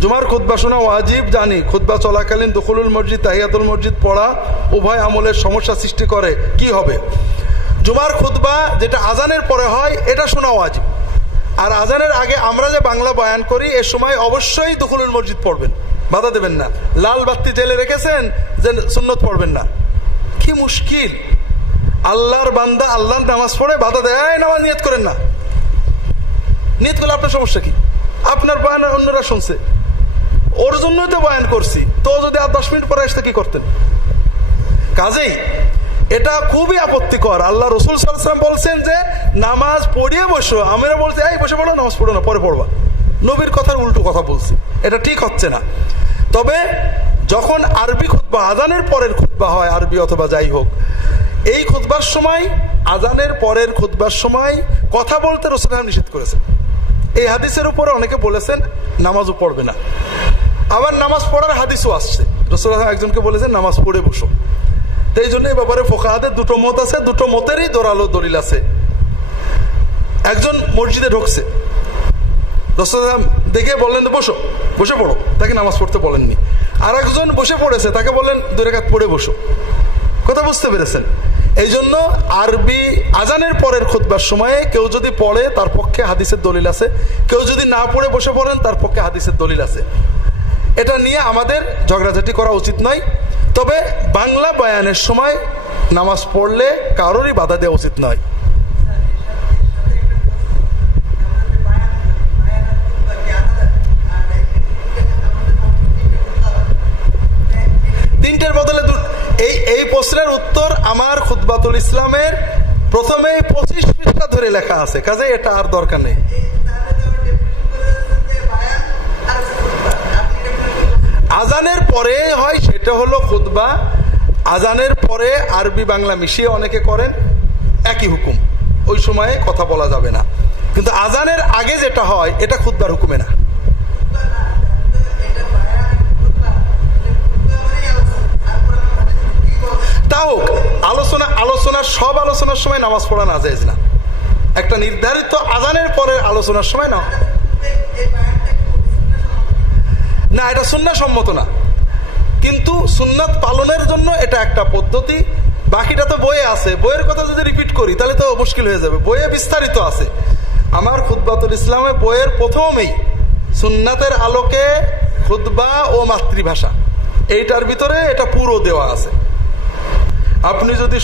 জুমার খুদ্া শোনা ওয়াজিব, জানি। খুদ্া চলাকালীন দখলুল মসজিদ, তাহিয়াতুল মসজিদ পড়া উভয় আমলের সমস্যা সৃষ্টি করে। কি হবে? জুমার খুতবা যেটা আজানের পরে হয়, এটা শোনা ওয়াজিব। আর আজানের আগে আমরা যে বাংলা বয়ান করি, এ সময় অবশ্যই দখলুল মসজিদ পড়বেন। বাধা দেবেন না। লাল বাত্তি জেলে রেখেছেন, যে সুন্নত পড়বেন না। কি মুশকিল। আল্লাহর বান্দা আল্লাহর নামাজ পড়ে বাধা দেয় নামাজ নিয়ত করেন না। নিয়ত করলে আপনার সমস্যা কি? আপনার বয়ান অন্যরা শুনছে। ওর জন্যই তো বয়ান করছি। তো যদি আর দশ মিনিট পরে আসতে কি করতেন? কাজেই এটা খুবই আপত্তিকর। আল্লাহ রসুল সাল্লাম বলছেন যে, নামাজ পড়িয়ে বসো। আমরা বলছি, এই, বসে পড়ো, নামাজ পড়ো না, পরে পড়বা। নবীর কথার উল্টো কথা বলছি। এটা ঠিক হচ্ছে না। তবে যখন আরবি খুতবা আজানের পরের খুতবা হয়, আরবি অথবা যাই হোক, এই খুতবার সময় আজানের পরের খুতবার সময় কথা বলতে রসুল নিষেধ করেছেন। এই হাদিসের উপরে অনেকে বলেছেন, নামাজও পড়বে না। আবার নামাজ পড়ার হাদিসও আসছে। রসুল একজনকে বলেছেন, নামাজ পড়ে বসো। তো এই জন্য এই ব্যাপারে ফোকাহাদের দুটো মত আছে, দুটো মতেরই দোরালো দলিল আছে। একজন মসজিদে ঢুকছে। রসুলাম দেখে বললেন, বসো, বসে পড়ো। তাকে নামাজ পড়তে বলেননি। আর একজন বসে পড়েছে, তাকে বললেন, দুই রেখাত পড়ে বসো। কথা বুঝতে পেরেছেন? এই জন্য আরবি আজানের পরের খুতবার সময়ে কেউ যদি পড়ে, তার পক্ষে হাদিসের দলিল আছে। কেউ যদি না পড়ে বসে পড়েন, তার পক্ষে হাদিসের দলিল আছে। এটা নিয়ে আমাদের ঝগড়াঝাটি করা উচিত নয়। তবে বাংলা বয়ানের সময় নামাজ পড়লে কারোরই বাধা দেওয়া উচিত নয়। তিনটের বদলে এই এই প্রশ্নের উত্তর আমার খুতবাতুল ইসলামের প্রথমে পঁচিশ পৃষ্ঠা ধরে লেখা আছে। কাজে এটা আর দরকার নেই আজানের পরে সেটা হলো খুতবা। আজানের পরে আরবি বাংলা মিশিয়ে অনেকে করেন, একই হুকুম। ওই সময়ে কথা বলা যাবে না। কিন্তু আজানের আগে যেটা হয়, এটা খুতবার হুকুমে না। তা হোক, আলোচনা আলোচনার সব আলোচনার সময় নামাজ পড়া না যায় না। একটা নির্ধারিত আজানের পরে আলোচনার সময় না। না, এটা সুন্না সম্মত না। কিন্তু সুন্নাত পালনের জন্য এটা একটা পদ্ধতি। বাকিটা তো বইয়ে আছে। বইয়ের কথা যদি রিপিট করি, তাহলে তো মুশকিল হয়ে যাবে। বইয়ে বিস্তারিত আছে। আমার খুদ্বাতুল ইসলামে বইয়ের প্রথমেই সুন্নাতের আলোকে খুতবা ও মাতৃভাষা। এইটার ভিতরে এটা পুরো দেওয়া আছে। আপনি যদি